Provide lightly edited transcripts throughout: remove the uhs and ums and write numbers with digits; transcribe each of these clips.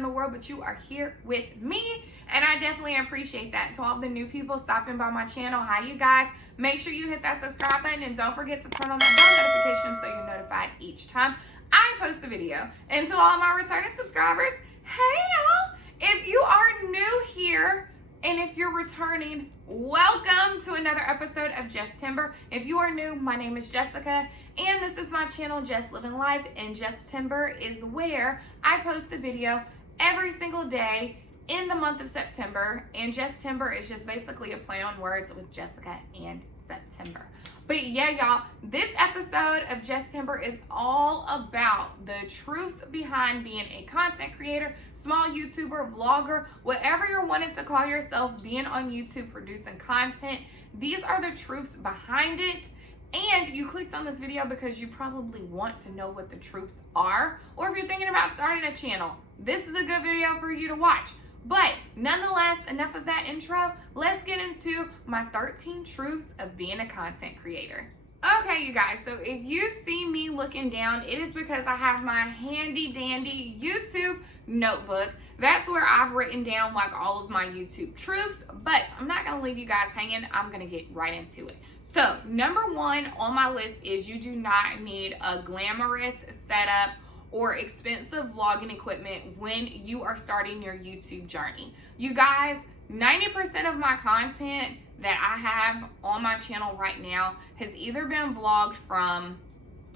in the world, but you are here with me, and I definitely appreciate that. To all the new people stopping by my channel, hi you guys. Make sure you hit that subscribe button and don't forget to turn on that bell notification so you're notified each time I post a video. And to all my returning subscribers, hey y'all. If you are new here, and if you're returning, welcome to another episode of Jesstember. If you are new, my name is Jessica, and this is my channel, Jess Living Life, and Jesstember is where I post a video every single day in the month of September, and Jesstember is just basically a play on words with Jessica and September. But yeah, y'all, this episode of Jesstember is all about the truths behind being a content creator, small YouTuber, vlogger, whatever you're wanting to call yourself, being on YouTube, producing content. These are the truths behind it. And you clicked on this video because you probably want to know what the truths are, or if you're thinking about starting a channel, this is a good video for you to watch. But nonetheless, enough of that intro. Let's get into my 13 truths of being a content creator. Okay, you guys, so if you see me looking down, it is because I have my handy dandy YouTube notebook. That's where I've written down like all of my YouTube truths, but I'm not gonna leave you guys hanging. I'm gonna get right into it. So number one on my list is you do not need a glamorous setup or expensive vlogging equipment when you are starting your YouTube journey. You guys, 90% of my content that I have on my channel right now has either been vlogged from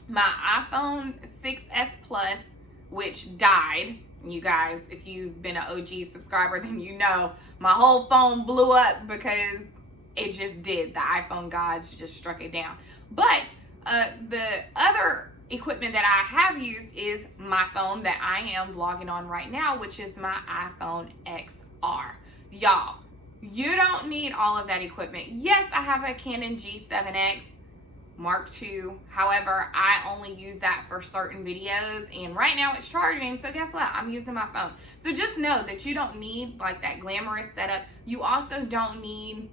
my iPhone 6S Plus, which died. You guys, if you've been an OG subscriber, then you know my whole phone blew up because it just did. The iPhone gods just struck it down. But the other equipment that I have used is my phone that I am vlogging on right now, which is my iPhone XR. Y'all, you don't need all of that equipment. Yes, I have a Canon G7X Mark II. However, I only use that for certain videos, and right now it's charging, so guess what? I'm using my phone. So just know that you don't need like that glamorous setup. You also don't need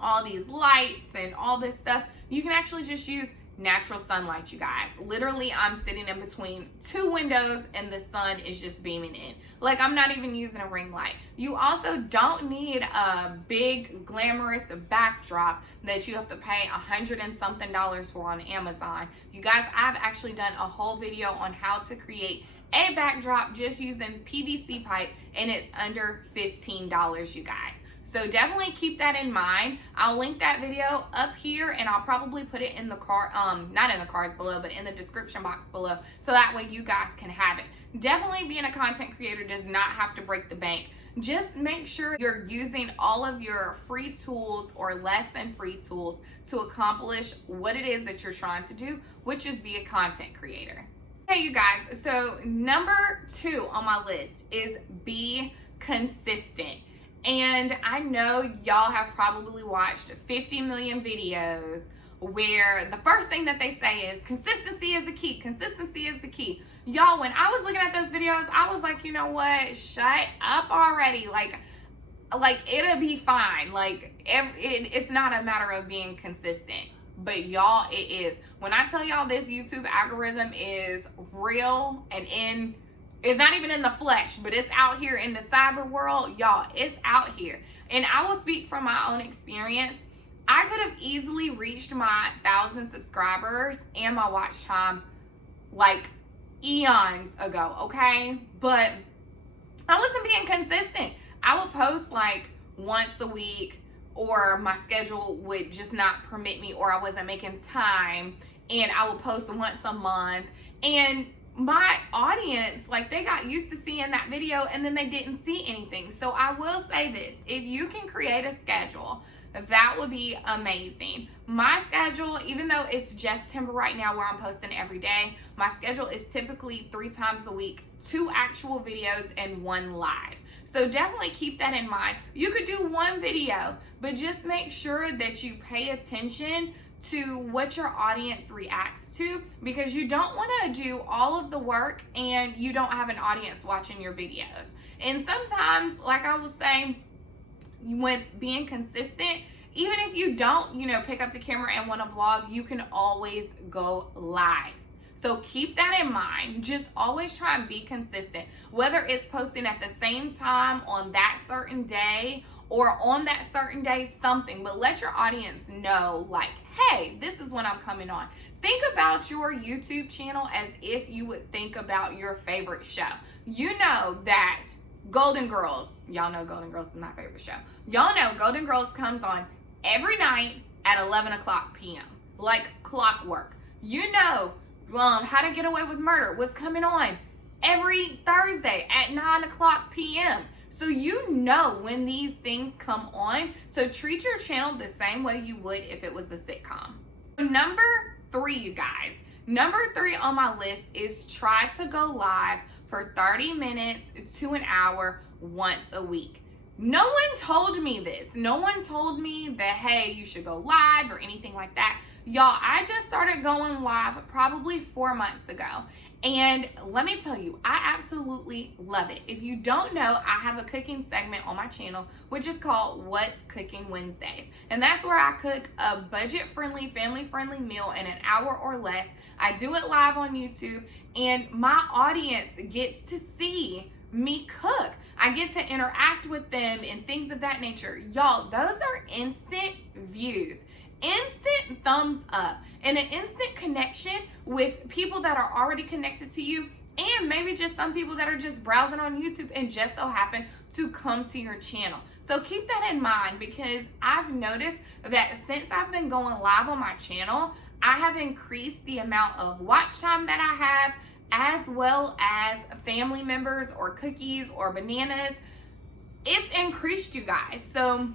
all these lights and all this stuff. You can actually just use natural sunlight, you guys. Literally, I'm sitting in between two windows and the sun is just beaming in. Like, I'm not even using a ring light. You also don't need a big glamorous backdrop that you have to pay $100 and something for on Amazon. You guys, I've actually done a whole video on how to create a backdrop just using PVC pipe, and it's under $15, you guys. So definitely keep that in mind. I'll link that video up here, and I'll probably put it in the not in the cards below, but in the description box below, so that way you guys can have it. Definitely being a content creator does not have to break the bank. Just make sure you're using all of your free tools or less than free tools to accomplish what it is that you're trying to do, which is be a content creator. Hey you guys, so number 2 on my list is be consistent. And I know y'all have probably watched 50 million videos where the first thing that they say is consistency is the key. Consistency is the key. Y'all, when I was looking at those videos, I was like, you know what? Shut up already. Like it'll be fine. Like it's not a matter of being consistent. But y'all, it is. When I tell y'all this YouTube algorithm is real and it's not even in the flesh, but it's out here in the cyber world. Y'all, it's out here. And I will speak from my own experience. I could have easily reached my 1,000 subscribers and my watch time like eons ago, okay? But I wasn't being consistent. I would post like once a week, or my schedule would just not permit me, or I wasn't making time, and I would post once a month. And my audience, like, they got used to seeing that video and then they didn't see anything. So I will say this, if you can create a schedule, that would be amazing. My schedule, even though it's Jesstember right now where I'm posting every day, my schedule is typically 3 times a week, 2 actual videos and 1 live. So definitely keep that in mind. You could do 1 video, but just make sure that you pay attention to what your audience reacts to, because you don't want to do all of the work and you don't have an audience watching your videos. And sometimes, like I was saying, when being consistent, even if you don't, pick up the camera and want to vlog, you can always go live. So keep that in mind. Just always try and be consistent, whether it's posting at the same time on that certain day or on that certain day, something, but let your audience know, like, hey, this is when I'm coming on. Think about your YouTube channel as if you would think about your favorite show. You know that Golden Girls, y'all know Golden Girls is my favorite show. Y'all know Golden Girls comes on every night at 11 o'clock p.m. like clockwork. You know How to Get Away with Murder was coming on every Thursday at 9 o'clock p.m. So you know when these things come on. So treat your channel the same way you would if it was a sitcom. Number 3, you guys. Number 3 on my list is try to go live for 30 minutes to an hour once a week. No one told me this. No one told me that, hey, you should go live or anything like that. Y'all, I just started going live probably 4 months ago. And let me tell you, I absolutely love it. If you don't know, I have a cooking segment on my channel, which is called What's Cooking Wednesdays. And that's where I cook a budget-friendly, family-friendly meal in an hour or less. I do it live on YouTube, and my audience gets to see me cook. I get to interact with them and things of that nature. Y'all, those are instant views, instant thumbs up, and an instant connection with people that are already connected to you, and maybe just some people that are just browsing on YouTube and just so happen to come to your channel. So keep that in mind, because I've noticed that since I've been going live on my channel, I have increased the amount of watch time that I have, as well as family members or cookies or bananas. It's increased, you guys. So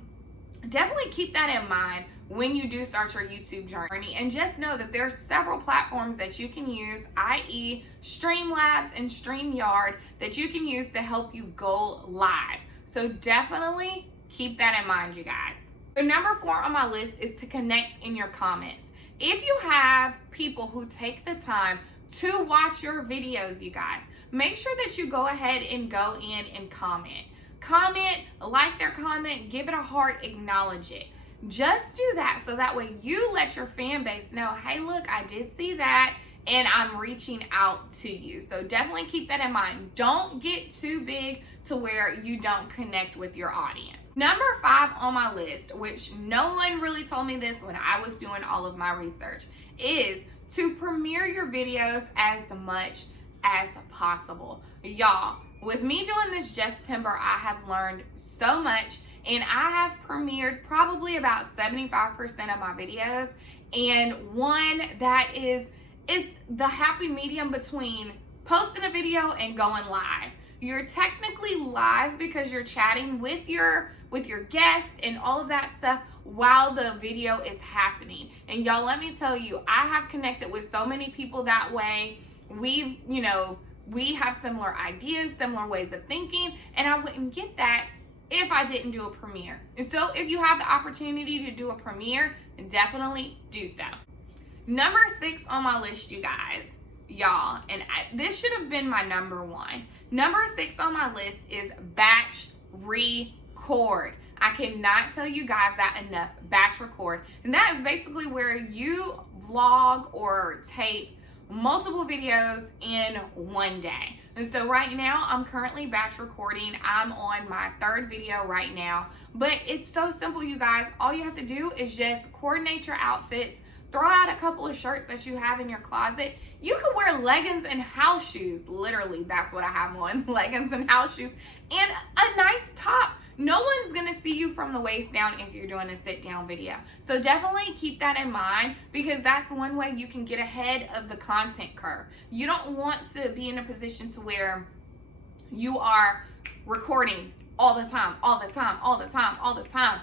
definitely keep that in mind when you do start your YouTube journey, and just know that there's several platforms that you can use, i.e. Streamlabs and StreamYard, that you can use to help you go live. So definitely keep that in mind, you guys. So number 4 on my list is to connect in your comments. If you have people who take the time to watch your videos, you guys, make sure that you go ahead and go in and comment. Comment, like their comment, give it a heart, acknowledge it. Just do that so that way you let your fan base know, hey, look, I did see that and I'm reaching out to you. So definitely keep that in mind. Don't get too big to where you don't connect with your audience. Number 5 on my list, which no one really told me this when I was doing all of my research, is to premiere your videos as much as possible. Y'all, with me doing this Jesstember, I have learned so much, and I have premiered probably about 75% of my videos. And one that is the happy medium between posting a video and going live. You're technically live because you're chatting with your guest and all of that stuff while the video is happening. And y'all, let me tell you, I have connected with so many people that way. We have similar ideas, similar ways of thinking, and I wouldn't get that if I didn't do a premiere. And so if you have the opportunity to do a premiere, definitely do so. Number 6 on my list, you guys, y'all, and this should have been my number 1. Number 6 on my list is batch record. I cannot tell you guys that enough. Batch record. And that is basically where you vlog or tape multiple videos in one day. And so right now I'm currently batch recording. I'm on my 3rd video right now, but it's so simple, you guys. All you have to do is just coordinate your outfits, throw out a couple of shirts that you have in your closet. You could wear leggings and house shoes. Literally, that's what I have on, leggings and house shoes, and a nice top. No one's gonna see you from the waist down if you're doing a sit down video. So definitely keep that in mind, because that's one way you can get ahead of the content curve. You don't want to be in a position to where you are recording all the time, all the time, all the time, all the time.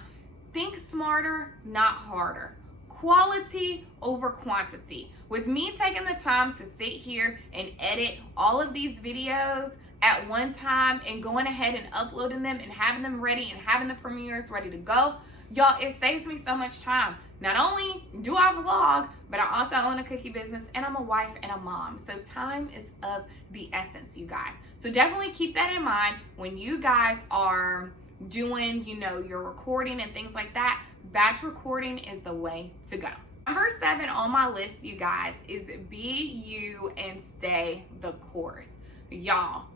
Think smarter, not harder. Quality over quantity. With me taking the time to sit here and edit all of these videos at one time and going ahead and uploading them and having them ready and having the premieres ready to go, y'all, it saves me so much time. Not only do I vlog, but I also own a cookie business, and I'm a wife and a mom. So time is of the essence, you guys. So definitely keep that in mind when you guys are doing, your recording and things like that. Batch recording is the way to go. Number 7 on my list, you guys, is be you and stay the course. Y'all,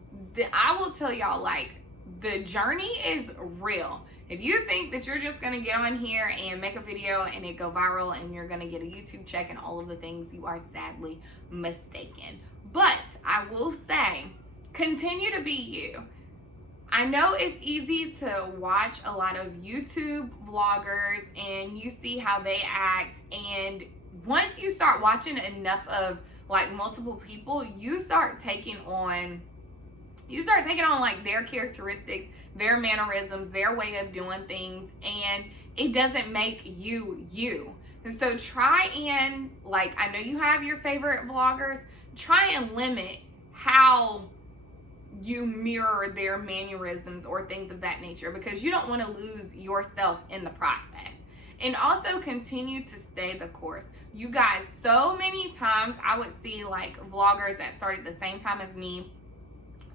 I will tell y'all, like, the journey is real. If you think that you're just gonna get on here and make a video and it go viral and you're gonna get a YouTube check and all of the things, you are sadly mistaken. But I will say, continue to be you. I know it's easy to watch a lot of YouTube vloggers and you see how they act, and once you start watching enough of like multiple people, you start taking on like their characteristics, their mannerisms, their way of doing things, and it doesn't make you you. And so try and, like, I know you have your favorite vloggers, try and limit how you mirror their mannerisms or things of that nature, because you don't want to lose yourself in the process. And also continue to stay the course. You guys, so many times I would see like vloggers that started the same time as me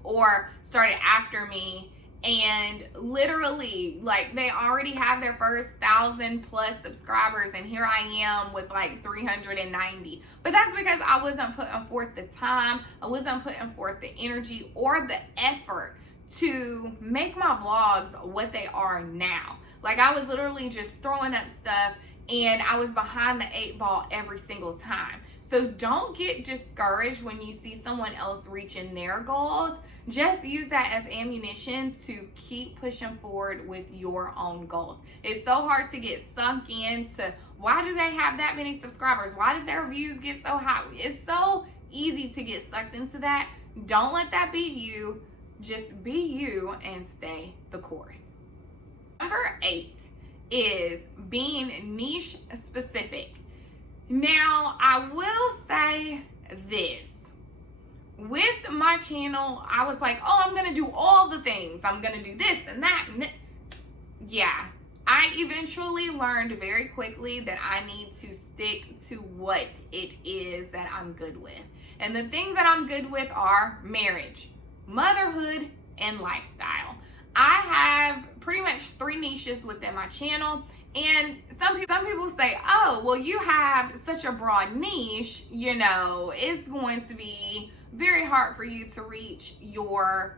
or started after me, and literally like they already have their first 1,000+ subscribers, and here I am with like 390. But that's because I wasn't putting forth the time, I wasn't putting forth the energy or the effort to make my vlogs what they are now. Like, I was literally just throwing up stuff and I was behind the 8 ball every single time. So don't get discouraged when you see someone else reaching their goals. Just use that as ammunition to keep pushing forward with your own goals. It's so hard to get sunk into, why do they have that many subscribers? Why did their views get so high? It's so easy to get sucked into that. Don't let that be you. Just be you and stay the course. Number 8 is being niche specific. Now, I will say this. With my channel, I was like, oh, I'm going to do all the things. I'm going to do this and that. Yeah, I eventually learned very quickly that I need to stick to what it is that I'm good with. And the things that I'm good with are marriage, motherhood, and lifestyle. I have pretty much 3 niches within my channel, and some people say, oh, well, you have such a broad niche, you know, it's going to be very hard for you to reach your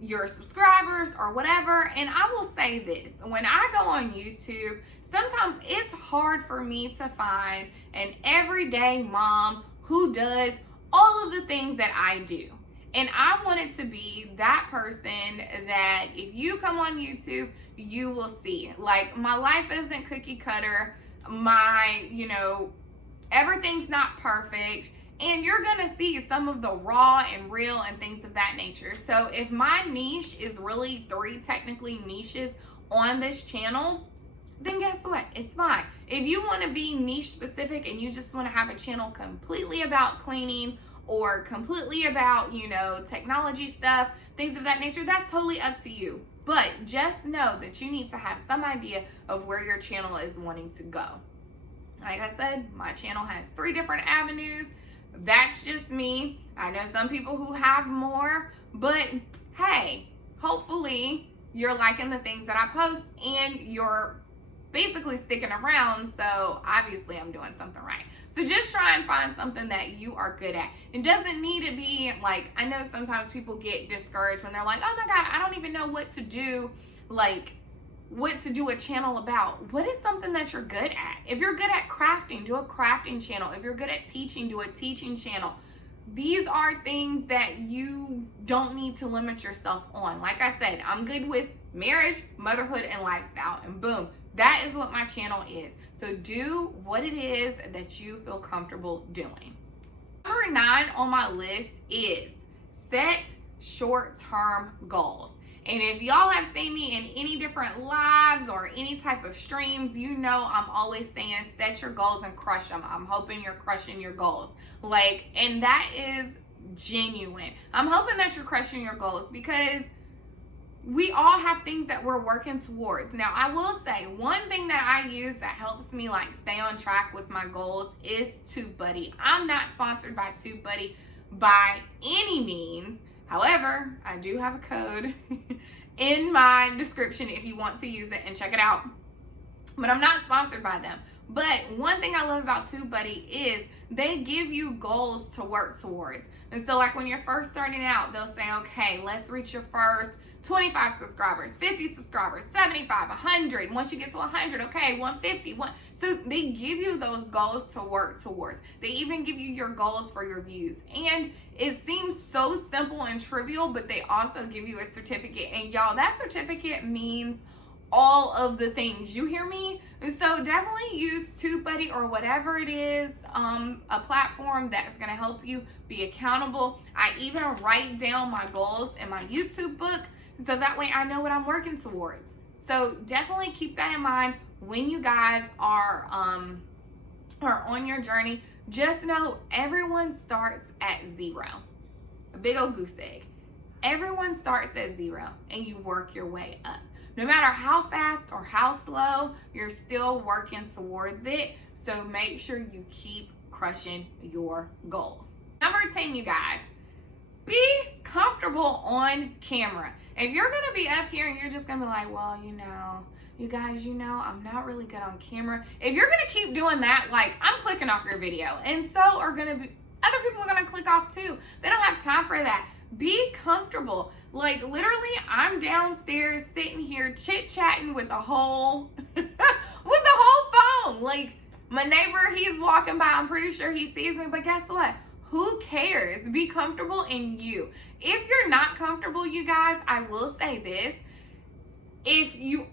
subscribers or whatever. And I will say this, when I go on YouTube, sometimes it's hard for me to find an everyday mom who does all of the things that I do. And I wanted to be that person that if you come on YouTube, you will see. Like, my life isn't cookie cutter. My, you know, everything's not perfect. And you're going to see some of the raw and real and things of that nature. So if my niche is really 3 technically niches on this channel, then guess what? It's fine. If you want to be niche specific and you just want to have a channel completely about cleaning or completely about, you know, technology stuff, things of that nature, that's totally up to you. But just know that you need to have some idea of where your channel is wanting to go. Like I said, my channel has 3 different avenues. That's just me. I know some people who have more, but hey, hopefully you're liking the things that I post and you're basically sticking around, so obviously I'm doing something right. So just try and find something that you are good at. It doesn't need to be like, I know sometimes people get discouraged when they're like, oh my God, I don't even know what to do, like what to do a channel about. What is something that you're good at? If you're good at crafting, do a crafting channel. If you're good at teaching, do a teaching channel. These are things that you don't need to limit yourself on. Like I said, I'm good with marriage, motherhood, and lifestyle, and boom, that is what my channel is. So do what it is that you feel comfortable doing. Number 9 on my list is set short-term goals. And if y'all have seen me in any different lives or any type of streams, you know I'm always saying set your goals and crush them. I'm hoping you're crushing your goals. Like, and that is genuine. I'm hoping that you're crushing your goals because we all have things that we're working towards. Now, I will say one thing that I use that helps me like stay on track with my goals is TubeBuddy. I'm not sponsored by TubeBuddy by any means. However, I do have a code in my description if you want to use it and check it out. but I'm not sponsored by them. But one thing I love about TubeBuddy is they give you goals to work towards. And so like when you're first starting out, they'll say, okay, let's reach your first 25 subscribers, 50 subscribers, 75, 100. And once you get to 100, okay, 150. So they give you those goals to work towards. They even give you your goals for your views. And it seems so simple and trivial, but they also give you a certificate. And y'all, that certificate means all of the things. You hear me? And so definitely use TubeBuddy or whatever it is, a platform that's going to help you be accountable. I even write down my goals in my YouTube book, so that way I know what I'm working towards. So definitely keep that in mind when you guys are on your journey. Just know everyone starts at 0. A big old goose egg. Everyone starts at 0 and you work your way up. No matter how fast or how slow, you're still working towards it. So make sure you keep crushing your goals. Number 10, you guys, be comfortable on camera. If you're going to be up here and you're just going to be like, well, you guys, I'm not really good on camera. If you're going to keep doing that, like, I'm clicking off your video, and so are going to be, other people are going to click off too. They don't have time for that. Be comfortable. Like, literally, I'm downstairs sitting here chit-chatting with the whole phone. Like, my neighbor, he's walking by. I'm pretty sure he sees me, but guess what? Who cares? Be comfortable in you. If you're not comfortable, you guys, I will say this. If you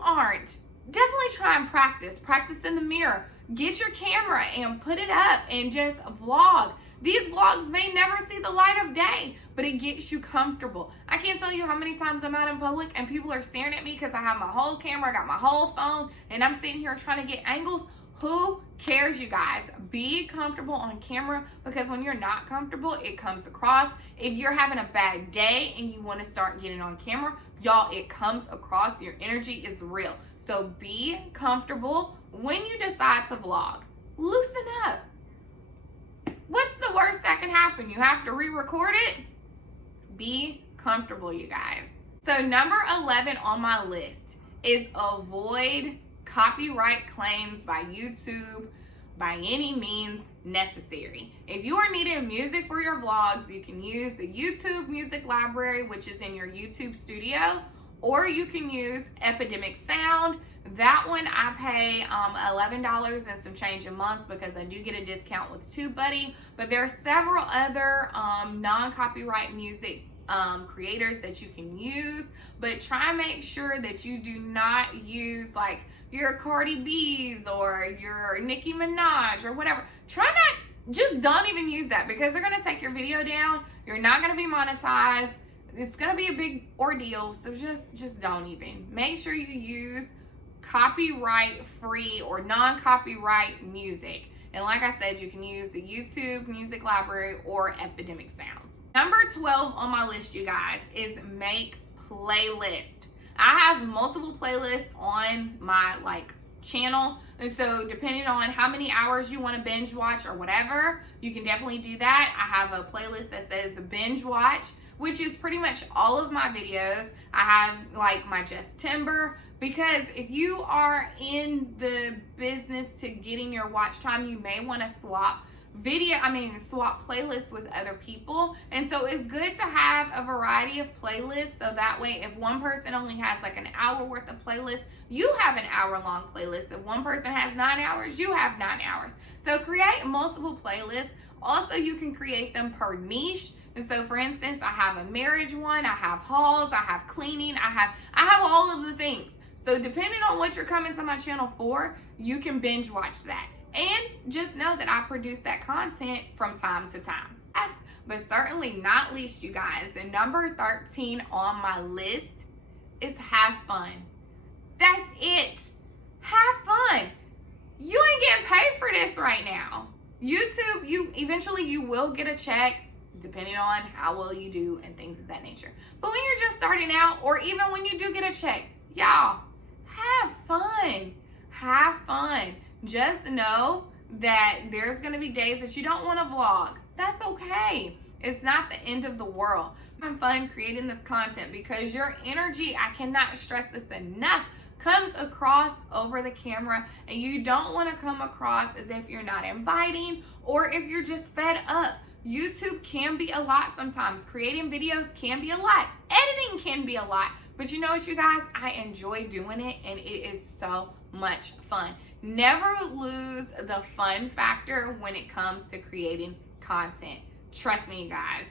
aren't, definitely try and practice. Practice in the mirror. Get your camera and put it up and just vlog. These vlogs may never see the light of day, but it gets you comfortable. I can't tell you how many times I'm out in public and people are staring at me because I have my whole camera, I got my whole phone, and I'm sitting here trying to get angles. Who cares, you guys? Be comfortable on camera, because when you're not comfortable, it comes across. If you're having a bad day and you want to start getting on camera, y'all, it comes across. Your energy is real. So be comfortable when you decide to vlog. Loosen up. What's the worst that can happen? You have to re-record it? Be comfortable, you guys. So number 11 on my list is avoid copyright claims by YouTube by any means necessary. If you are needing music for your vlogs, you can use the YouTube music library, which is in your YouTube studio, or you can use Epidemic Sound. That one I pay $11 and some change a month because I do get a discount with TubeBuddy. But there are several other non-copyright music creators that you can use, but try and make sure that you do not use like your Cardi B's or your Nicki Minaj or whatever. Just don't even use that, because they're gonna take your video down. You're not gonna be monetized. It's gonna be a big ordeal. So just don't even. Make sure you use copyright free or non-copyright music. And like I said, you can use the YouTube music library or Epidemic Sounds. Number 12 on my list, you guys, is make playlists. I have multiple playlists on my channel, and so depending on how many hours you want to binge watch or whatever, you can definitely do that. I have a playlist that says binge watch, which is pretty much all of my videos. I have my Jesstember, because if you are in the business to getting your watch time, you may want to swap playlists with other people. And so it's good to have a variety of playlists, so that way if one person only has an hour worth of playlist, you have an hour-long playlist. If one person has 9 hours, you have 9 hours. So create multiple playlists. Also, you can create them per niche. And so for instance, I have a marriage one, I have hauls, I have cleaning, I have all of the things. So depending on what you're coming to my channel for, you can binge watch that. And just know that I produce that content from time to time. Last, but certainly not least, you guys, the number 13 on my list is have fun. That's it. Have fun. You ain't getting paid for this right now. YouTube, eventually you will get a check depending on how well you do and things of that nature. But when you're just starting out, or even when you do get a check, y'all, have fun. Have fun. Just know that there's going to be days that you don't want to vlog. That's okay. It's not the end of the world. I'm fun creating this content because your energy, I cannot stress this enough, comes across over the camera, and you don't want to come across as if you're not inviting or if you're just fed up. YouTube can be a lot sometimes. Creating videos can be a lot. Editing can be a lot. But you know what, you guys? I enjoy doing it, and it is so much fun. Never lose the fun factor when it comes to creating content. Trust me, you guys.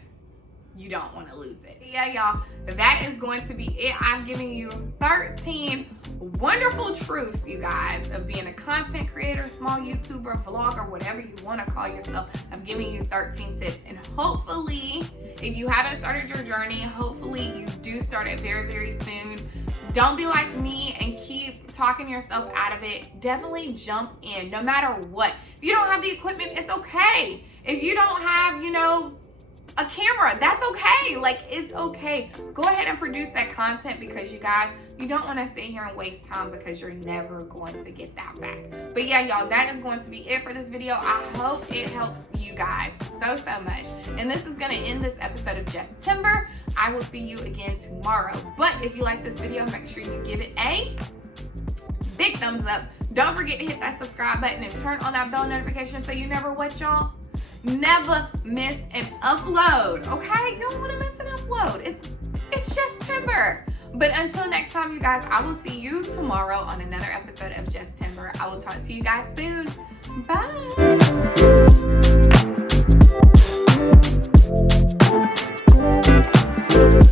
You don't want to lose it. Yeah, y'all, that is going to be it. I'm giving you 13 wonderful truths, you guys, of being a content creator, small YouTuber, vlogger, whatever you want to call yourself. I'm giving you 13 tips, and hopefully, if you haven't started your journey, hopefully you do start it very, very soon. Don't be like me and keep talking yourself out of it. Definitely jump in, no matter what. If you don't have the equipment, it's okay. If you don't have, a camera, that's okay. Like, it's okay. Go ahead and produce that content, because you guys, you don't want to sit here and waste time, because you're never going to get that back. But yeah, y'all, that is going to be it for this video. I hope it helps you guys so much. And this is going to end this episode of Jesstember. I will see you again tomorrow. But if you like this video, make sure you give it a big thumbs up. Don't forget to hit that subscribe button and turn on that bell notification so you never what, y'all? Never miss an upload, okay? You don't want to miss an upload. It's Jesstember. But until next time, you guys, I will see you tomorrow on another episode of Jesstember. I will talk to you guys soon. Bye.